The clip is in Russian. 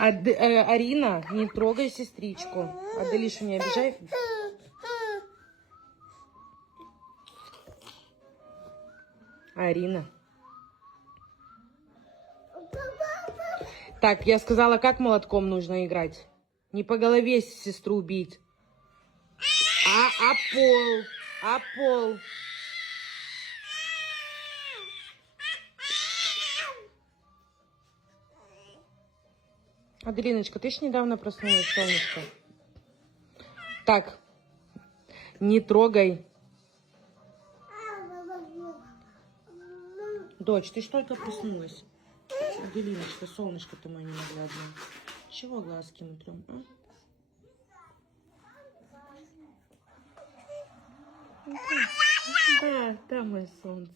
Арина, не трогай сестричку. Аделишу не обижай. Арина. Так, я сказала, как молотком нужно играть. Не по голове сестру бить. А пол. Аделиночка, ты ж недавно проснулась, солнышко. Так, не трогай. Дочь, ты ж только проснулась. Аделиночка, солнышко ты мое ненаглядное. Чего глазки натрем, а? Да, мое солнце.